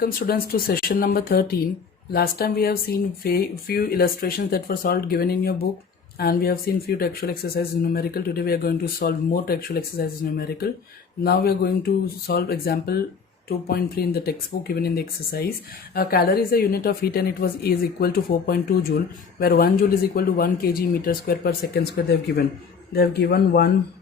Welcome students to session number 13. Last time we have seen few illustrations that were solved given in your book, and we have seen few textual exercises numerical. Today we are going to solve more textual exercises numerical. Now we are going to solve example 2.3 in the textbook given in the exercise. A calorie is a unit of heat and it was is equal to 4.2 joule, where 1 joule is equal to 1 kg meter square per second square. They have given 1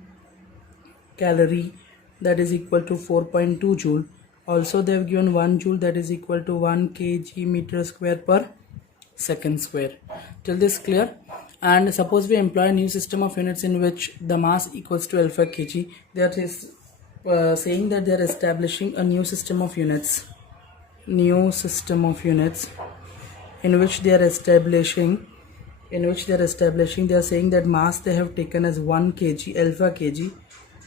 calorie that is equal to 4.2 joule. Also they have given 1 joule that is equal to 1 kg meter square per second square. Till this clear? And suppose we employ a new system of units in which the mass equals to alpha kg. That is saying that they are establishing a new system of units in which they are establishing they are saying that mass they have taken as 1 kg alpha kg,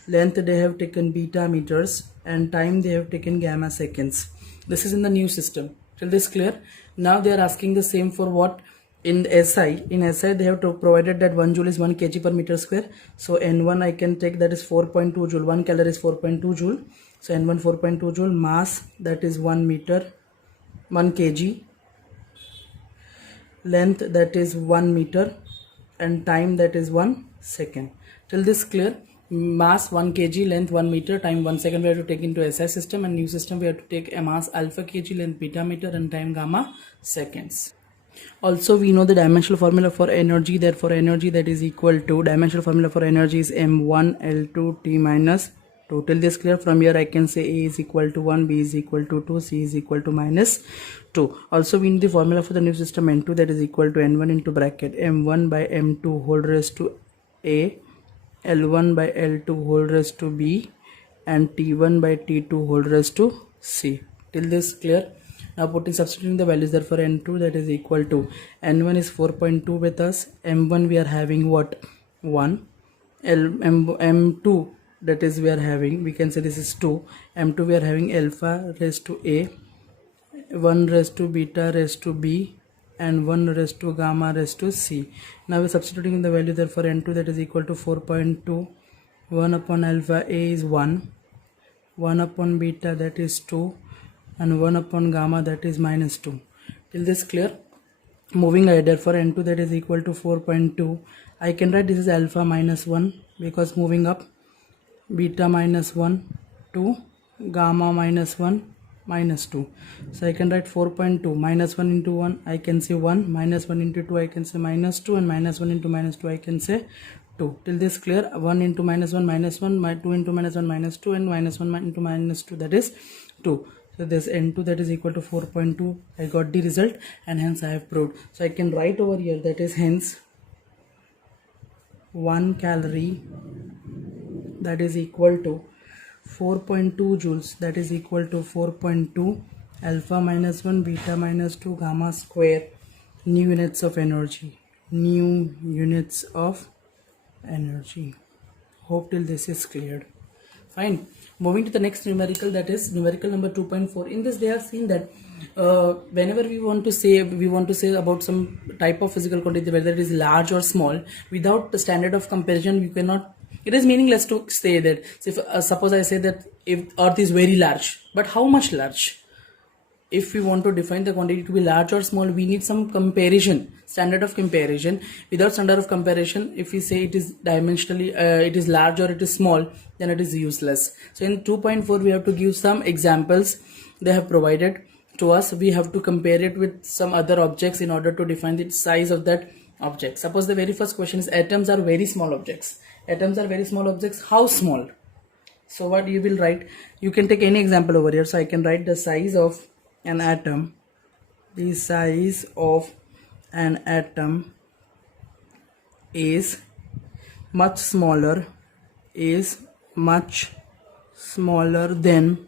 length they have taken beta meters, and time they have taken gamma seconds. This is in the new system. Till this clear? Now they are asking the same for what in SI. In SI they have provided that 1 joule is 1 kg per meter square. So N1 I can take, that is 4.2 joule. 1 calorie is 4.2 joule. So N1 4.2 joule. Mass that is 1 kg. Length that is 1 meter, and time that is 1 second. Till this clear? Mass 1 kg, length 1 meter, time 1 second we have to take into SI system, and new system we have to take a mass alpha kg, length beta meter, and time gamma seconds. Also we know the dimensional formula for energy. Therefore energy that is equal to, dimensional formula for energy is m1 L2 T minus 2. Till this clear? From here I can say A is equal to 1, B is equal to 2, C is equal to minus 2. Also we need the formula for the new system N2 that is equal to N1 into bracket m1 by m2 whole raised to A, L1 by L2 whole raised to B, and T1 by T2 whole raised to C. Till this clear? Now substituting the values, therefore N2 that is equal to, N1 is 4.2 with us, M1 we are having what? 1, M2 that is we are having, we can say this is 2, M2 we are having alpha raised to A, 1 raised to beta raised to B, and 1 raised to gamma raised to C. Now we are substituting in the value, therefore N2 that is equal to 4.2, 1 upon alpha A is 1, 1 upon beta that is 2, and 1 upon gamma that is minus 2. Till this clear? Moving ahead, therefore N2 that is equal to 4.2. I can write this is alpha minus 1 because moving up, beta minus 1, 2, gamma minus 1, minus 2. So I can write 4.2 minus 1 into 1 I can say 1, minus 1 into 2 I can say minus 2, and minus 1 into minus 2 I can say 2. Till this clear? 1 into minus 1 minus 1, 2 into minus 1 minus 2, and minus 1 into minus 2 that is 2. So this N2 that is equal to 4.2. I got the result, and hence I have proved. So I can write over here that is hence 1 calorie that is equal to 4.2 joules, that is equal to 4.2 alpha minus 1 beta minus 2 gamma square, new units of energy. Hope till this is cleared. Fine. Moving to the next numerical, that is numerical number 2.4. In this they have seen that whenever we want to say about some type of physical quantity, whether it is large or small, without the standard of comparison we cannot, it is meaningless to say that. So if suppose I say that if earth is very large, but how much large? If we want to define the quantity to be large or small, we need some comparison, standard of comparison. Without standard of comparison, if we say it is dimensionally it is large or it is small, then it is useless. So in 2.4 we have to give some examples they have provided to us. We have to compare it with some other objects in order to define the size of that object. Suppose the very first question is atoms are very small objects. Atoms are very small objects. How small? So what you will write, you can take any example over here. So I can write the size of an atom. The size of an atom is much smaller than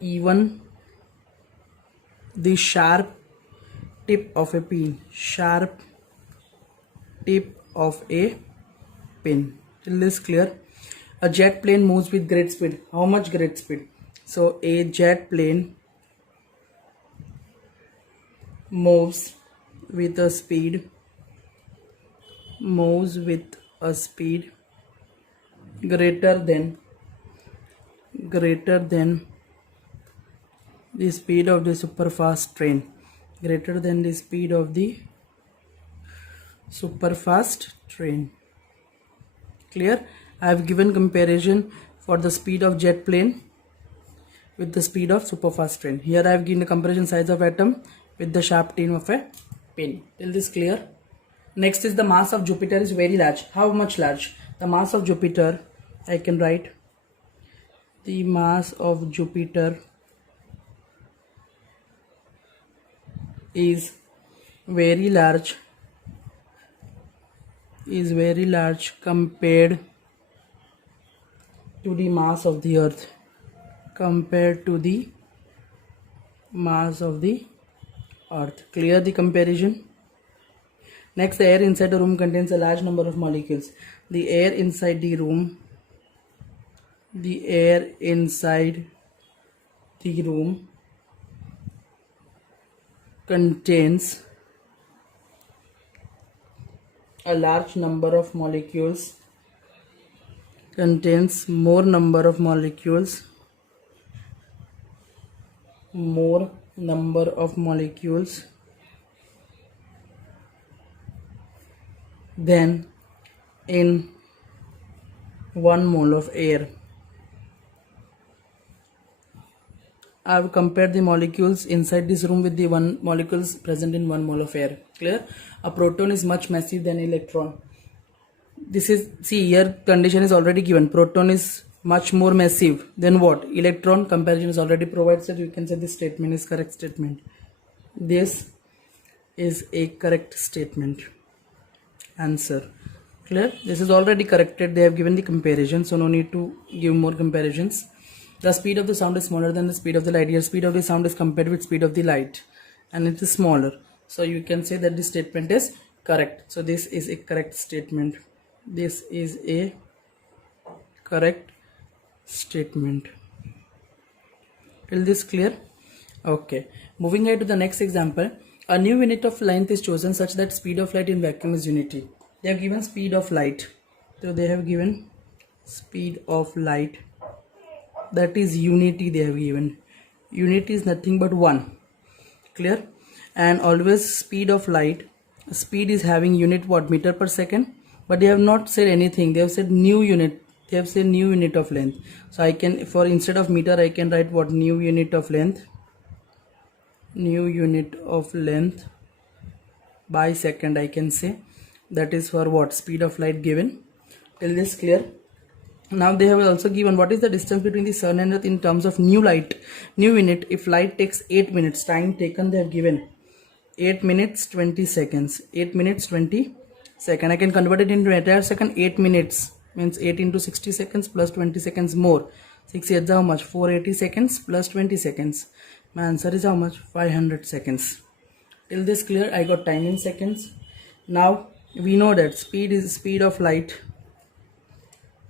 even the sharp tip of a pin. Till this clear? A jet plane moves with great speed. How much great speed? So a jet plane moves with a speed greater than the speed of the superfast train, greater than the speed of the superfast train. Clear? I have given comparison for the speed of jet plane with the speed of superfast train. Here I have given the comparison size of atom with the sharp tin of a pin. Till this clear? Next is the mass of Jupiter is very large. How much large? The mass of Jupiter, I can write the mass of Jupiter is very large compared to the mass of the earth, Clear the comparison? Next, the air inside the room contains a large number of molecules. The air inside the room contains a large number of molecules, contains more number of molecules than in 1 mole of air. I have compared the molecules inside this room with the molecules present in 1 mole of air. Clear? A proton is much massive than electron. This is, see, here condition is already given. Proton is much more massive than what? Electron. Comparison is already provided, so you can say this statement is correct statement. This is a correct statement. Answer. Clear? This is already corrected. They have given the comparison, so no need to give more comparisons. The speed of the sound is smaller than the speed of the light. Here speed of the sound is compared with speed of the light, and it is smaller. So you can say that this statement is correct. So this is a correct statement. This is a correct statement. Till this clear? Okay. Moving ahead to the next example. A new unit of length is chosen such that speed of light in vacuum is unity. They have given speed of light. So they have given speed of light. That is unity they have given. Unity is nothing but 1. Clear? And always speed of light. Speed is having unit what? Meter per second. But they have not said anything. They have said new unit. They have said new unit of length. So I can, for instead of meter, I can write what? New unit of length. New unit of length by second, I can say. That is for what? Speed of light given. Till this clear? Now they have also given what is the distance between the sun and earth in terms of new unit. If light takes 8 minutes, time taken they have given 8 minutes 20 seconds. 8 minutes 20 seconds. I can convert it into entire second. 8 minutes means 8 into 60 seconds plus 20 seconds more. 6 8 how much? 480 seconds plus 20 seconds. My answer is how much? 500 seconds. Till this clear? I got time in seconds. Now we know that speed is speed of light.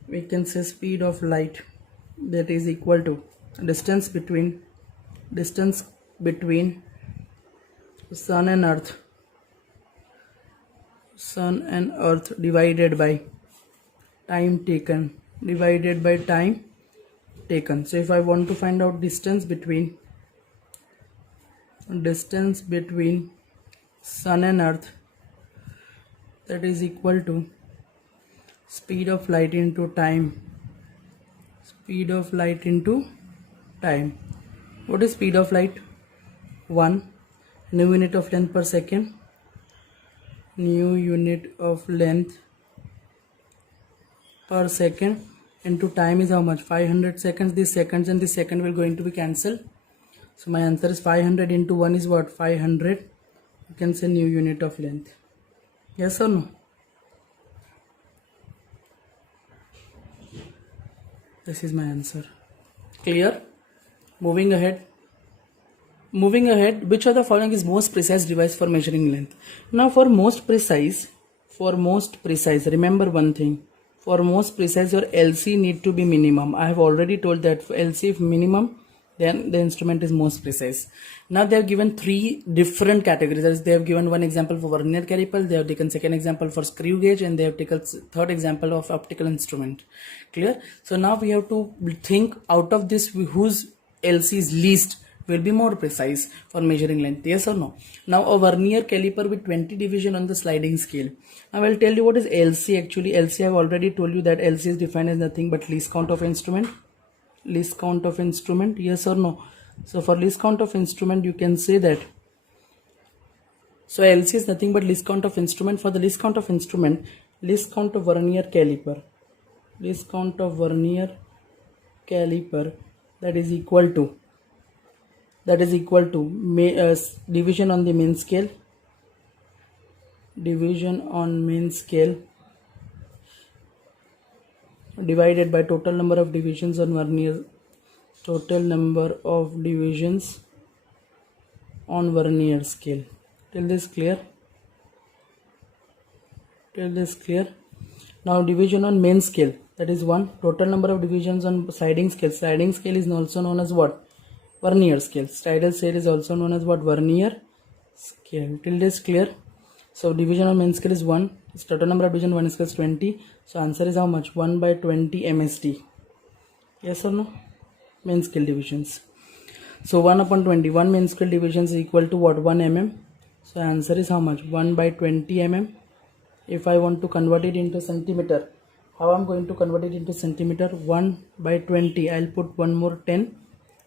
We can say speed of light, that is equal to distance between sun and earth divided by time taken. So if I want to find out distance between sun and earth, that is equal to speed of light into time. What is speed of light? 1. New unit of length per second. Into time is how much? 500 seconds. These seconds and this second will going to be cancelled. So my answer is 500 into 1 is what? 500. You can say new unit of length. Yes or no? This is my answer. Clear? Moving ahead, which of the following is most precise device for measuring length? Now for most precise, remember one thing. For most precise, your LC need to be minimum. I have already told that for LC if minimum, then the instrument is most precise. Now they have given 3 different categories. As they have given one example for vernier caliper, they have taken second example for screw gauge, and they have taken third example of optical instrument. Clear? So now we have to think out of this whose LC is least will be more precise for measuring length. Yes or no? Now a vernier caliper with 20 division on the sliding scale. Now I'll tell you what is LC actually. LC, I've already told you that LC is defined as nothing but least count of instrument. Least count of instrument, yes or no? So for least count of instrument, you can say that. So LC is nothing but least count of instrument. For the least count of instrument, least count of vernier caliper. Least count of vernier caliper, that is equal to division on the main scale. Division on main scale divided by total number of divisions on vernier. Total number of divisions on vernier scale. Till this clear? Till this clear? Now division on main scale, that is 1. Total number of divisions on sliding scale. Sliding scale is also known as what? Vernier scale. Sliding scale is also known as what? Vernier scale. Till this clear? So division on main scale is 1. Its total number of division 1 is equals 20. So answer is how much? 1 by 20 MSD. Yes or no? Main scale divisions. So 1 upon 20. 1 main scale divisions is equal to what? 1 mm. So answer is how much? 1 by 20 mm. If I want to convert it into centimeter, how I'm going to convert it into centimeter? 1 by 20. I'll put one more 10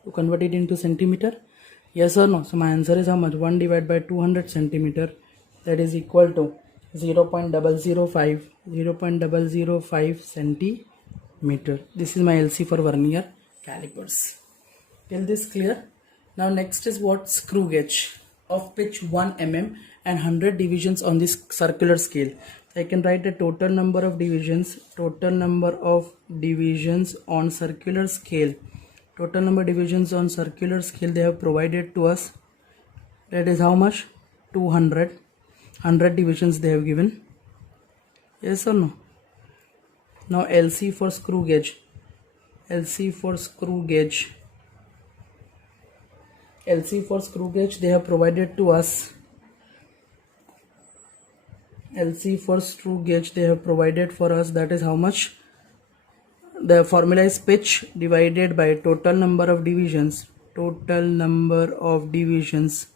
to convert it into centimeter. Yes or no? So my answer is how much? 1 divided by 200 centimeter. That is equal to 0.005 centimeter. This is my LC for vernier calipers. Till this clear? Now next is what? Screw gauge of pitch 1 mm and 100 divisions on this circular scale. So I can write the total number of divisions. Total number of divisions on circular scale. Total number of divisions on circular scale they have provided to us. That is how much? 200. 100 divisions they have given. Yes or no? Now LC for screw gauge. LC for screw gauge. LC for screw gauge they have provided to us. LC for screw gauge they have provided for us. That is how much? The formula is pitch divided by total number of divisions. Total number of divisions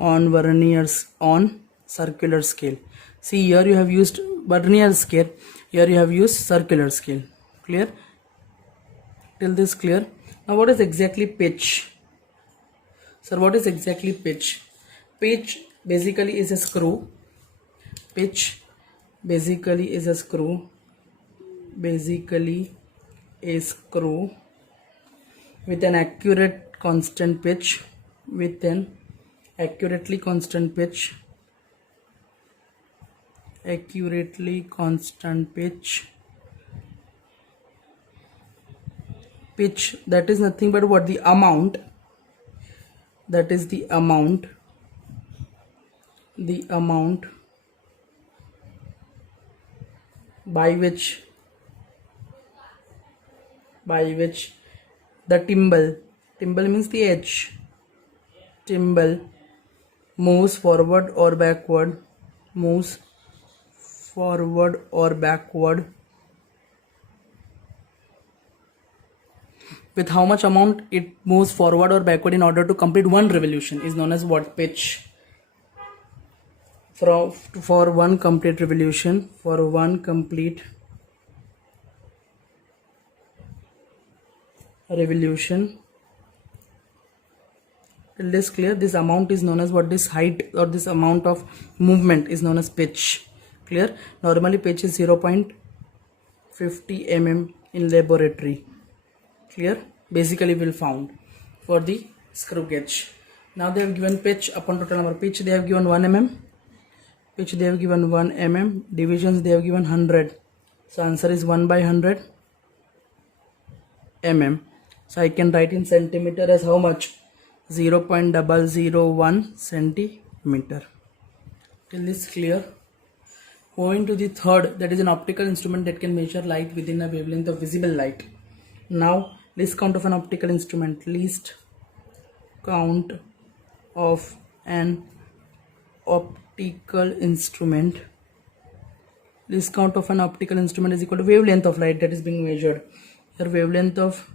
on verniers on circular scale. See, here you have used vernier scale. Here you have used circular scale. Clear? Till this clear? Now what is exactly pitch? Sir, what is exactly pitch? Pitch basically is a screw. Pitch basically is a screw. Basically a screw with an accurate constant pitch. With an accurately constant pitch. Accurately constant pitch. Pitch, that is nothing but what? The amount. That is the amount. The amount by which the timble means the edge, timble moves forward or backward, with how much amount it moves forward or backward in order to complete one revolution is known as what? Pitch. For one complete revolution, till this clear, this amount is known as what? This height or this amount of movement is known as pitch. Clear? Normally pitch is 0.50 mm in laboratory. Clear? Basically we will found for the screw gauge. Now they have given pitch upon total number. Pitch they have given 1 mm. Pitch they have given 1 mm. Divisions they have given 100. So answer is 1 by 100 mm. So I can write in centimeter as how much? 0.001 centimeter. Till this clear? Moving to the third, that is an optical instrument that can measure light within a wavelength of visible light. Now least count of an optical instrument. Least count of an optical instrument. Least count of an optical instrument is equal to wavelength of light that is being measured. Here wavelength of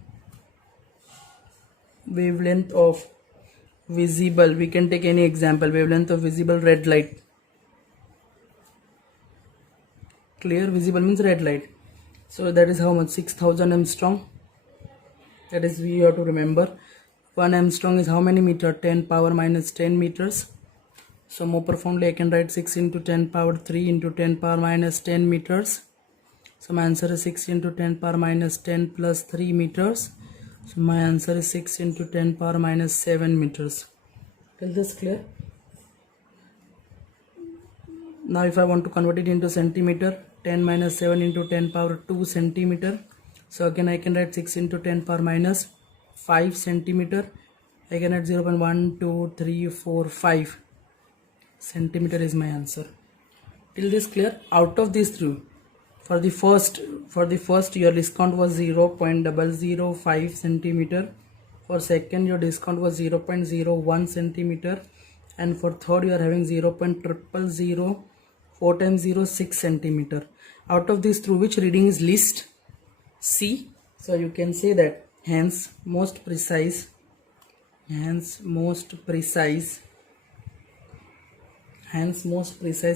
visible, we can take any example. Wavelength of visible red light. Clear? Visible means red light. So that is how much? 6000 Armstrong. That is, we have to remember 1 Armstrong is how many meter? 10 power minus 10 meters. So more profoundly, I can write 6 into 10 power 3 into 10 power minus 10 meters. So my answer is 6 into 10 power minus 10 plus 3 meters. So my answer is 6 into 10 power minus 7 meters. Is this clear? Now if I want to convert it into centimeter, 10 minus 7 into 10 power 2 centimeter. So again I can write 6 into 10 power minus 5 centimeter. I can write 0.1, 2, 3, 4, 5 centimeter is my answer. Till this clear? Out of these three, for the first your discount was 0.005 centimeter. For second your discount was 0.01 centimeter, and for third you are having 0.000, 4 times 0, 6 centimeter. Out of these through which reading is least? C. So you can say that hence most precise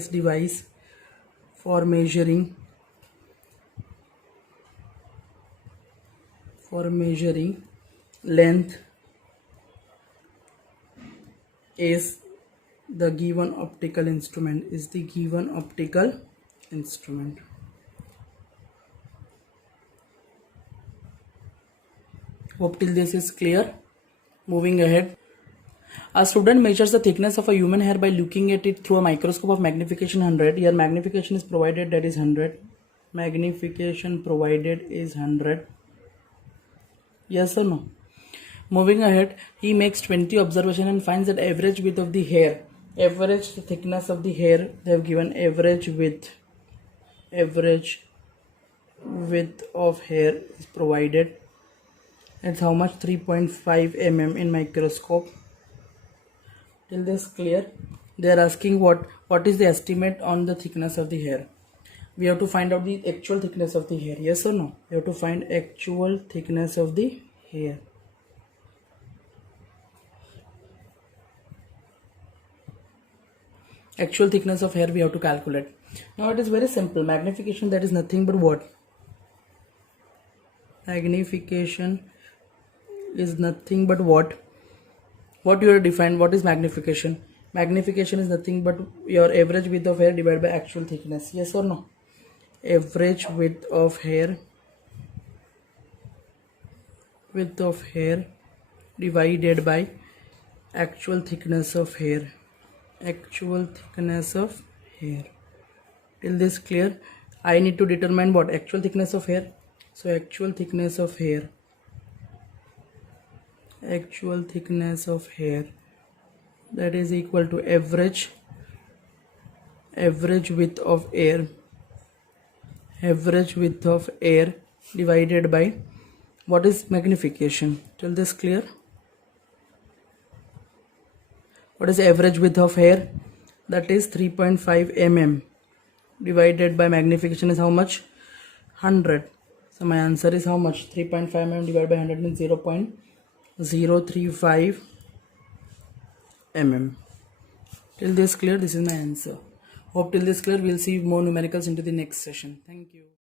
device for measuring length is the given optical instrument. Hope till this is clear. Moving ahead, a student measures the thickness of a human hair by looking at it through a microscope of magnification 100. Here magnification is provided, that is 100. Magnification provided is 100. Yes or no? Moving ahead, he makes 20 observations and finds that average width of the hair, average thickness of the hair, they have given average width of hair is provided. It's how much? 3.5 mm in microscope. Till this clear? They are asking what is the estimate on the thickness of the hair. We have to find out the actual thickness of the hair. Yes or no? We have to find actual thickness of the hair. Actual thickness of hair we have to calculate. Now it is very simple. Magnification, that is nothing but what? Magnification is nothing but what you have defined. What is magnification? Magnification is nothing but your average width of hair divided by actual thickness. Yes or no? Average width of hair divided by actual thickness of hair. Till this clear? I need to determine what? Actual thickness of hair. So actual thickness of hair, that is equal to average width of air divided by what is magnification. Till this clear? What is average width of hair? That is 3.5 mm divided by magnification is how much? 100. So my answer is how much? 3.5 mm divided by 100 means 0.035 mm. Till this clear? This is my answer. Hope till this clear. We'll see more numericals into the next session. Thank you.